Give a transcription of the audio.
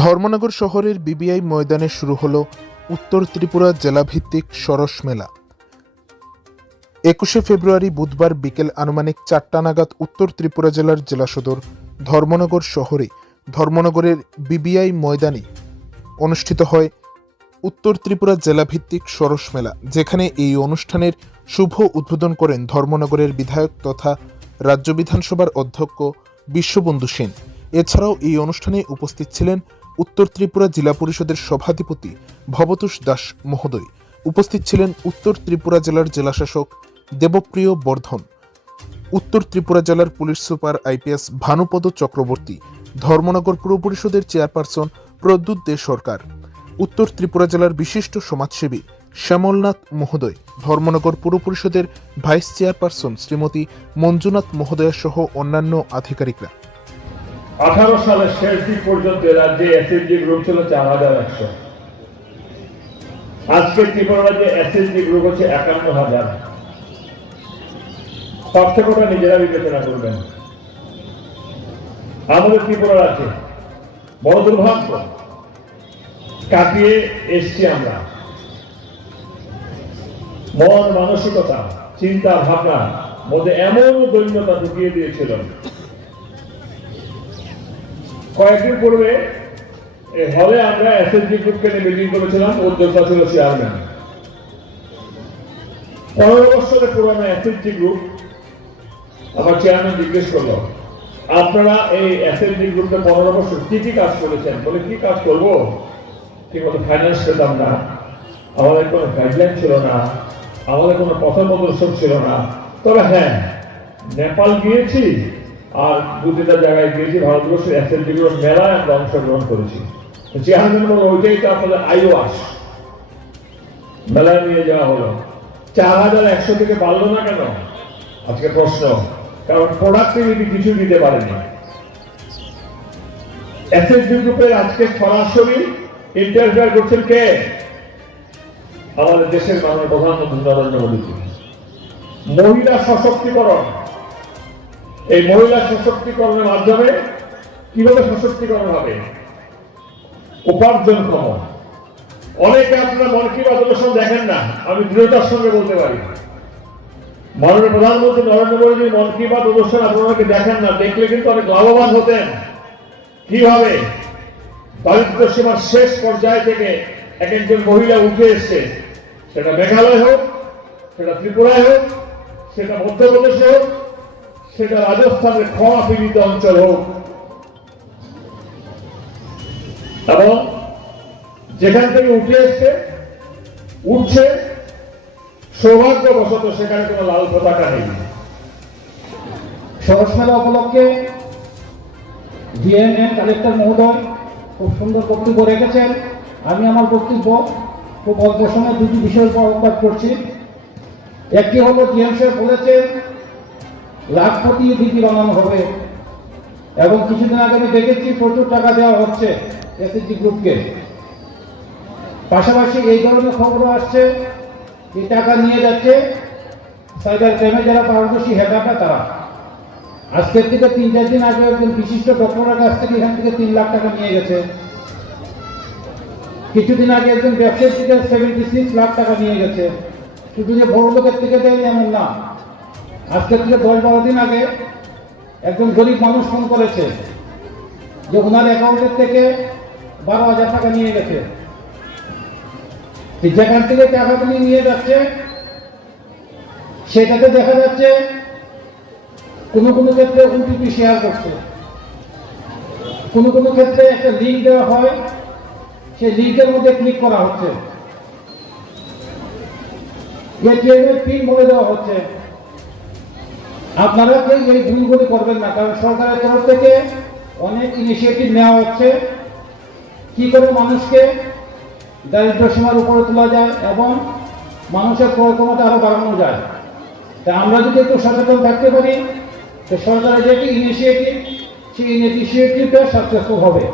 ধর্মনগর শহরের বিবিআই ময়দানে শুরু হলো উত্তর ত্রিপুরা জেলাভিত্তিক সরস মেলা। একুশে ফেব্রুয়ারি বুধবার বিকেল আনুমানিক চারটা নাগাদ উত্তর ত্রিপুরা জেলার জেলা সদর ধর্মনগর শহরে ধর্মনগরের বিবিআই ময়দানে অনুষ্ঠিত হয় উত্তর ত্রিপুরা জেলাভিত্তিক সরস মেলা, যেখানে এই অনুষ্ঠানের শুভ উদ্বোধন করেন ধর্মনগরের বিধায়ক তথা রাজ্য বিধানসভার অধ্যক্ষ বিশ্ববন্ধু সেন। এছাড়াও এই অনুষ্ঠানে উপস্থিত ছিলেন উত্তর ত্রিপুরা জেলা পরিষদের সভাধিপতি ভবতোষ দাস মহোদয়। উপস্থিত ছিলেন উত্তর ত্রিপুরা জেলার জেলাশাসক দেবপ্রিয় বর্ধন। উত্তর ত্রিপুরা জেলার police super IPS Bhanupada Chakraborty, Dharmanagar পুর পরিষদের চেয়ারপারসন প্রদ্যুৎ দে সরকার। উত্তর ত্রিপুরা জেলার বিশিষ্ট সমাজসেবী শ্যামলনাথ মহোদয়, ধর্মনগর পুর পরিষদের ভাইস চেয়ারপারসন শ্রীমতী মঞ্জুনাথ মহোদয়া সহ অন্যান্য আধিকারিকরা। আঠারো সালের শেষ দিক পর্যন্ত রাজ্যে এসএসজি গ্রুপ ছিল চার হাজার একশো। আজকে ত্রিপুরা রাজ্যে এসএসজি গ্রুপ হচ্ছে একান্ন হাজার। পার্থক্যটা নিজেরা বিবেচনা করবেন। আমাদের ত্রিপুরা রাজ্যে বড় দুর্ভাগ্য, কাটিয়ে এসছি আমরা। মন মানসিকতা, চিন্তা ভাবনা, মধ্যে এমন দৈন্যতা ঢুকিয়ে দিয়েছিল কয়েকদিন পূর্বে হলে আমরা এসএসজি গ্রুপকে নিয়ে মিটিং করেছিলাম উদ্যোক্তা ছিল চেয়ারম্যান পনেরো বছরের পুরনো এসএসজি গ্রুপ আমার চেয়ারম্যান জিজ্ঞেস করল, আপনারা এই এসএসজি গ্রুপে পনেরো বছর কি কি কাজ করেছেন? বলে, কি কাজ করব? ঠিক মতো ফাইন্যান্স পেতাম না। আমাদের কোনো গাইডলাইন ছিল না। আমাদের কোনো পথ প্রদর্শন ছিল না। তবে হ্যাঁ নেপাল গিয়েছি। আর তিনটা জায়গায় গিয়েছি, ভারতবর্ষের এসএলটি গুলোর মেলায় আমরা অংশগ্রহণ করেছি। চেয়ারম্যান বলল ওইটাই তো আপনাদের আইওয়াস মেলায় নিয়ে যাওয়া হলো। চার হাজার একশো থেকে বাড়লো না কেন? আজকে প্রশ্ন। কারণ প্রোডাক্টিভিটি কিছু দিতে পারেনি। এসএসডি গ্রুপের আজকে সরাসরি ইন্টারফেয়ার করছেন কে? আমাদের দেশের মাননীয় প্রধানমন্ত্রী নরেন্দ্র মোদী। মহিলা সশক্তিকরণ। এই মহিলা সশক্তিকরণের মাধ্যমে কীভাবে সশক্তিকরণ হবে? উপার্জন ক্ষম অনেকে আপনারা মন কি বাত দেখেন না, আমি দৃঢ়তার সঙ্গে বলতে পারি। মাননীয় প্রধানমন্ত্রী নরেন্দ্র মোদী মন কি বাত অনুষ্ঠান আপনারা দেখেন না, দেখলে কিন্তু অনেক লাভবান হতেন। কীভাবে? দারিদ্র সীমার শেষ পর্যায় থেকে এক একজন মহিলা উঠে এসছে। সেটা মেঘালয় হোক, সেটা ত্রিপুরায় হোক, সেটা মধ্যপ্রদেশে হোক সেটা রাজস্থানের ক্ষমা পীড়িত অঞ্চল হোক। এবং যেখান থেকে উঠে এসছে, উঠছে সৌভাগ্যবশত সেখানে কোনো লাল পতাকা নেই। সরস উপলক্ষে ডিএনএ কালেক্টর মহোদয় খুব সুন্দর বক্তব্য রেখেছেন। আমি আমার বক্তব্য খুব অল্প সময় দুটি বিষয়ের উপর আলোকপাত করছি। একটি হলো ডিএম বলেছেন লাখপতি দিদি বানানো হবে। এবং কিছুদিন আগে আমি দেখেছি, প্রচুর টাকা দেওয়া হচ্ছে এসএসজি গ্রুপকে। পাশাপাশি এই ধরনের খবরও আসছে এই টাকা নিয়ে যাচ্ছে সাইবার ক্রাইমে যারা পারদর্শী হ্যাকারটা তারা। আজকের থেকে তিন চার দিন আগে একজন বিশিষ্ট ডক্টরের কাছ থেকে এখান থেকে তিন লাখ টাকা নিয়ে গেছে। কিছুদিন আগে একজন ব্যবসায়ীর থেকে সেভেন্টি সিক্স লাখ টাকা নিয়ে গেছে। শুধু যে বড় লোকের থেকে দেয় এমন না। আজকের থেকে দশ বারো দিন আগে একজন গরিব মানুষ ফোন করেছে যে ওনার অ্যাকাউন্টের থেকে বারো হাজার টাকা নিয়ে গেছে। যেখান থেকে টাকাগুলি নিয়ে যাচ্ছে, সেটাতে দেখা যাচ্ছে কোনো কোনো ক্ষেত্রে ওটিপি শেয়ার করছে। কোনো কোনো ক্ষেত্রে একটা লিঙ্ক দেওয়া হয়, সেই লিঙ্কের মধ্যে ক্লিক করা হচ্ছে। এটিএমের পিন বলে দেওয়া হচ্ছে। আপনারা কেউ এই ভুলগুলি করবেন না, কারণ সরকারের তরফ থেকে অনেক ইনিশিয়েটিভ নেওয়া হচ্ছে। কি করে মানুষকে দারিদ্র সীমার উপরে তোলা যায় এবং মানুষের ক্রয় ক্ষমতা আরও বাড়ানো যায়? তা আমরা যদি একটু সচেতন থাকতে পারি, তো সরকারের যেটি ইনিশিয়েটিভ সেই ইনিশিয়েটিভটা সাকসেসফুল হবে।